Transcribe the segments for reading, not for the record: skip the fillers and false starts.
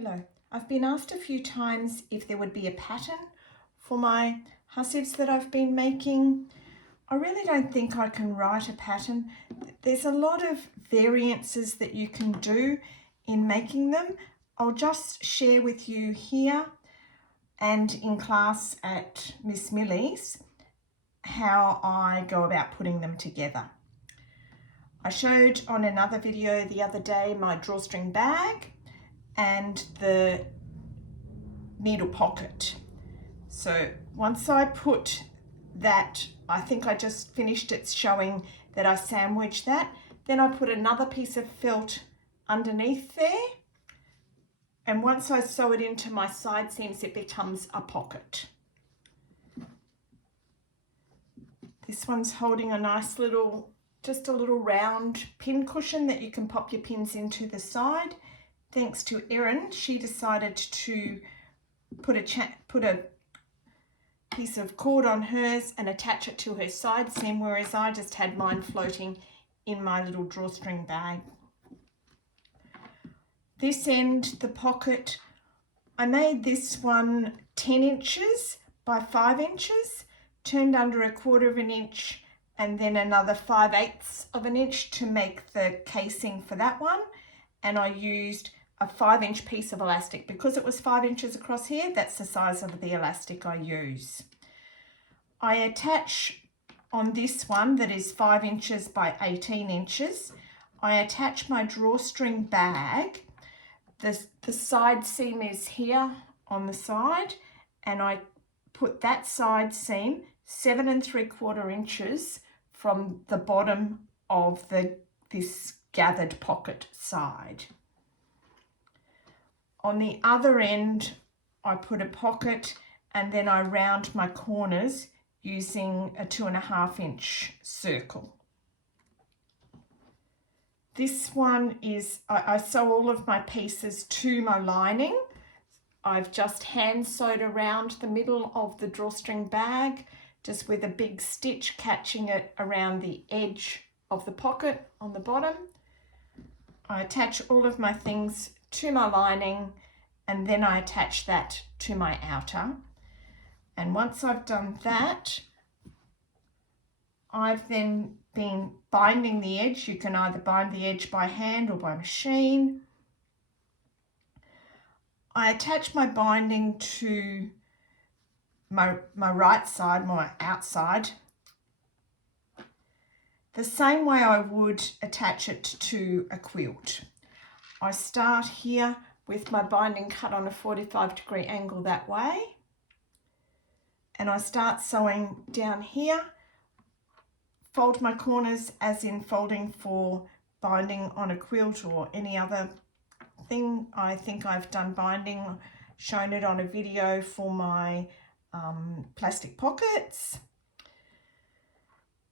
Hello. I've been asked a few times if there would be a pattern for my husbs that I've been making. I really don't think I can write a pattern. There's a lot of variances that you can do in making them. I'll just share with you here and in class at Miss Millie's how I go about putting them together. I showed on another video the other day my drawstring bag and the needle pocket. So once I put that, I think I just finished it showing that I sandwiched that. Then I put another piece of felt underneath there. And once I sew it into my side seams, it becomes a pocket. This one's holding a nice little, just a little round pin cushion that you can pop your pins into the side. Thanks to Erin, she decided to put a piece of cord on hers and attach it to her side seam, whereas I just had mine floating in my little drawstring bag. This end, the pocket, I made this one 10 inches by 5 inches, turned under 1/4 of an inch and then another 5/8 of an inch to make the casing for that one. And I used a 5-inch piece of elastic. Because it was 5 inches across here, that's the size of the elastic I use. I attach on this one that is 5 inches by 18 inches, I attach my drawstring bag. The side seam is here on the side, and I put that side seam 7 3/4 inches from the bottom of this gathered pocket side. On the other end, I put a pocket and then I round my corners using a 2.5 inch circle. This one is, I sew all of my pieces to my lining. I've just hand sewed around the middle of the drawstring bag, just with a big stitch catching it around the edge of the pocket on the bottom. I attach all of my things to my lining and then I attach that to my outer. And once I've done that, I've then been binding the edge. You can either bind the edge by hand or by machine. I attach my binding to my right side, my outside, the same way I would attach it to a quilt. I start here with my binding cut on a 45-degree angle that way, and I start sewing down here, fold my corners as in folding for binding on a quilt or any other thing. I think I've done binding, shown it on a video for my plastic pockets,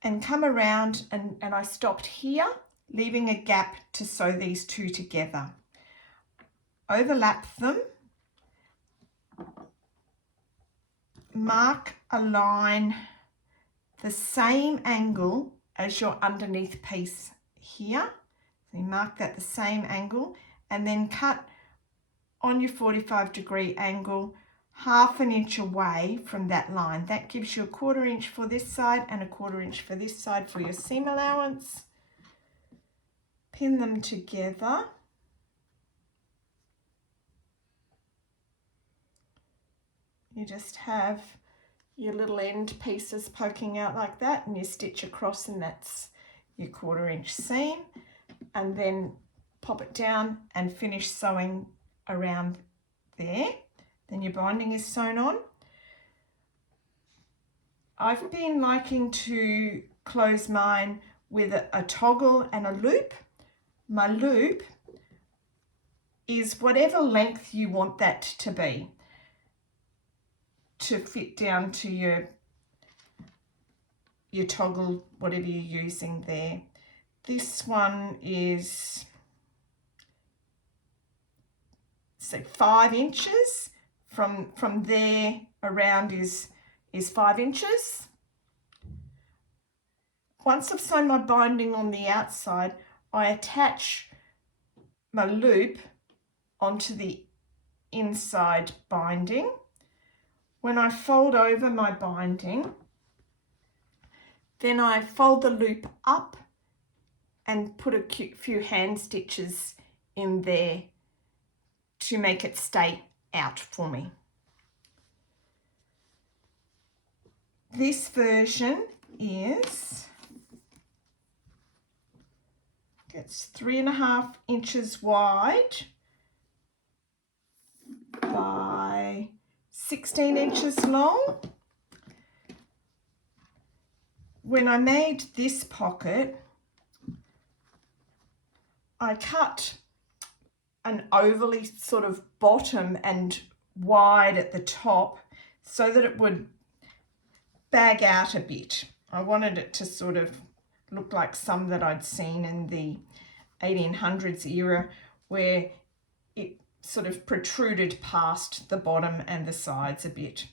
and come around and I stopped here, leaving a gap to sew these two together. Overlap them, mark a line the same angle as your underneath piece here. So you mark that the same angle and then cut on your 45-degree angle 1/2 inch away from that line. That gives you a 1/4 inch for this side and a 1/4 inch for this side for your seam allowance. Pin them together. You just have your little end pieces poking out like that, and you stitch across, and that's your 1/4 inch seam, and then pop it down and finish sewing around there. Then your binding is sewn on. I've been liking to close mine with a toggle and a loop. My loop is whatever length you want that to be, to fit down to your toggle, whatever you're using there. This one is, say, 5 inches. From there around is 5 inches. Once I've sewn my binding on the outside, I attach my loop onto the inside binding. When I fold over my binding, then I fold the loop up and put a few hand stitches in there to make it stay out for me. This version is, it's 3.5 inches wide by 16 inches long. When I made this pocket, I cut an ovally sort of bottom and wide at the top so that it would bag out a bit. I wanted it to sort of look like some that I'd seen in the 1800s era, where it sort of protruded past the bottom and the sides a bit.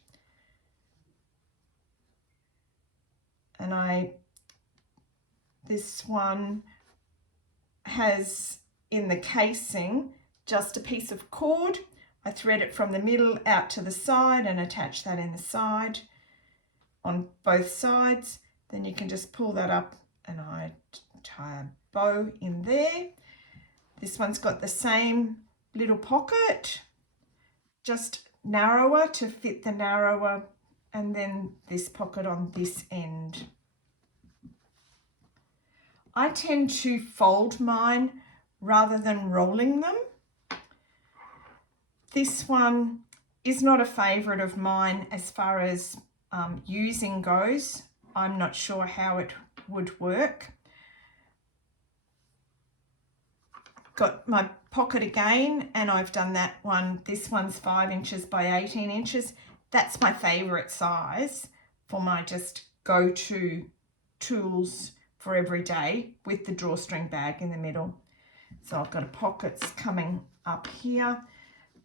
And this one has in the casing just a piece of cord. I thread it from the middle out to the side and attach that in the side on both sides. Then you can just pull that up and I tie a bow in there. This one's got the same little pocket, just narrower to fit the narrower, and then this pocket on this end. I tend to fold mine rather than rolling them. This one is not a favourite of mine as far as using goes. I'm not sure how it would work. Got my pocket again, and I've done that one. This one's 5 inches by 18 inches. That's my favourite size for my just go-to tools for every day, with the drawstring bag in the middle. So I've got pockets coming up here.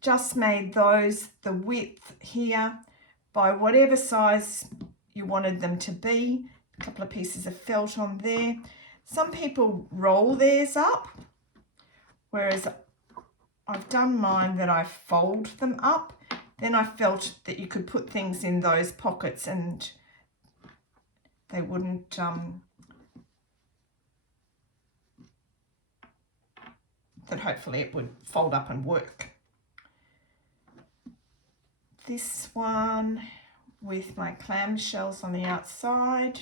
Just made those the width here by whatever size you wanted them to be. A couple of pieces of felt on there. Some people roll theirs up, whereas I've done mine that I fold them up. Then I felt that you could put things in those pockets and they wouldn't that hopefully it would fold up and work. This one with my clamshells on the outside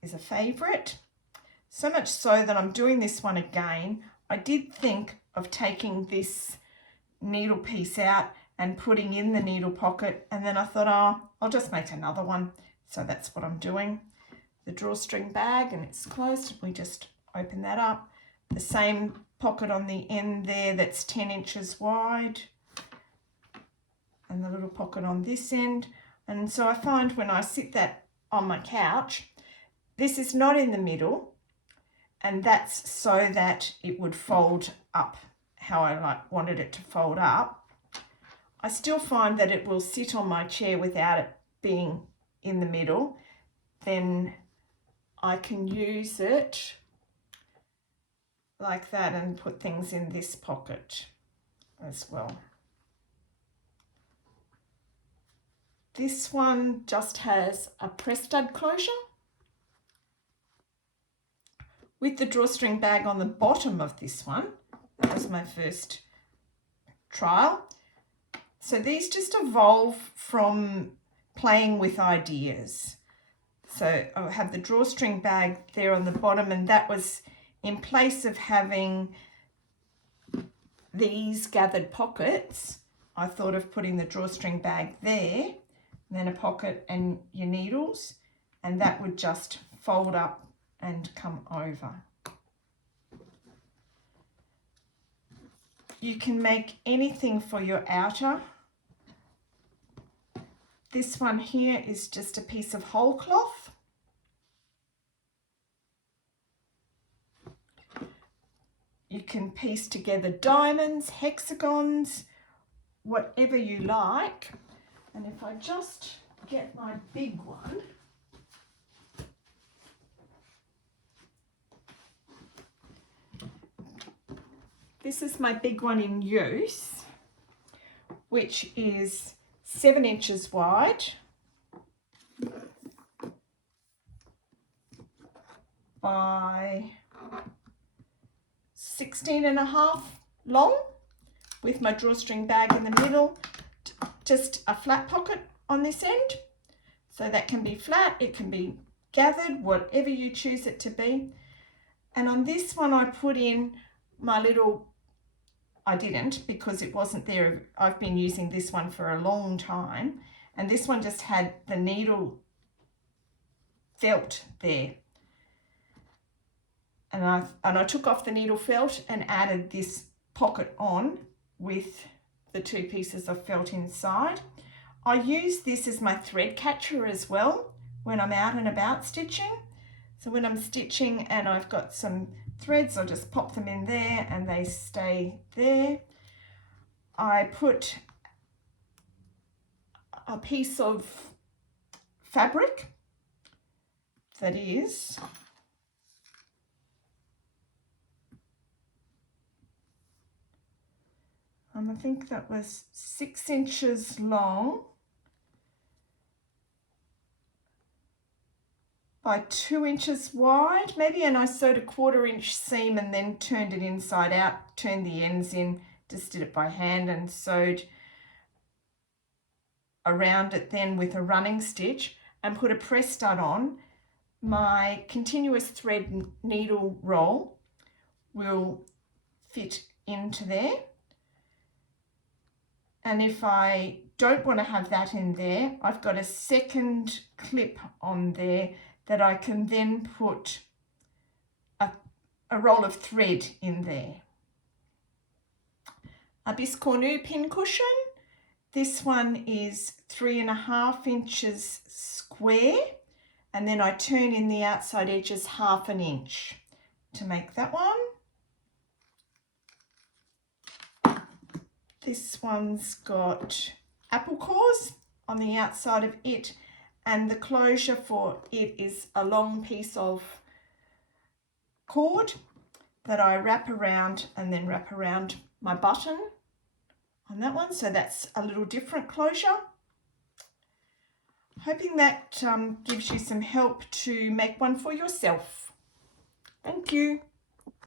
is a favourite. So much so that I'm doing this one again. I did think of taking this needle piece out and putting in the needle pocket, and then I thought, oh, I'll just make another one. So that's what I'm doing. The drawstring bag, and it's closed. We just open that up. The same pocket on the end there that's 10 inches wide, and the little pocket on this end. And so I find when I sit that on my couch, this is not in the middle, and that's so that it would fold up how I wanted it to fold up. I still find that it will sit on my chair without it being in the middle. Then I can use it like that and put things in this pocket as well. This one just has a press stud closure with the drawstring bag on the bottom of this one. That was my first trial. So these just evolve from playing with ideas. So I have the drawstring bag there on the bottom, and that was in place of having these gathered pockets. I thought of putting the drawstring bag there, then a pocket and your needles, and that would just fold up and come over. You can make anything for your outer. This one here is just a piece of whole cloth. You can piece together diamonds, hexagons, whatever you like. And if I just get my big one, this is my big one in use. which is 7 inches wide by 16.5 long, with my drawstring bag in the middle, just a flat pocket on this end. So that can be flat, it can be gathered, whatever you choose it to be. And on this one I put in my little, I didn't because it wasn't there. I've been using this one for a long time, and this one just had the needle felt there. And I took off the needle felt and added this pocket on with the 2 pieces of felt inside. I use this as my thread catcher as well when I'm out and about stitching. So when I'm stitching and I've got some threads, I'll just pop them in there and they stay there. I put a piece of fabric that is I think that was 6 inches long by 2 inches wide maybe, and I sewed a 1/4 inch seam and then turned it inside out, turned the ends in, just did it by hand and sewed around it then with a running stitch and put a press stud on. My continuous thread needle roll will fit into there. And if I don't want to have that in there, I've got a second clip on there that I can then put a roll of thread in there. A Biscornu pin cushion. This one is 3.5 inches square, and then I turn in the outside edges 1/2 inch to make that one. This one's got apple cores on the outside of it, and the closure for it is a long piece of cord that I wrap around and then wrap around my button on that one. So that's a little different closure. Hoping that gives you some help to make one for yourself. Thank you.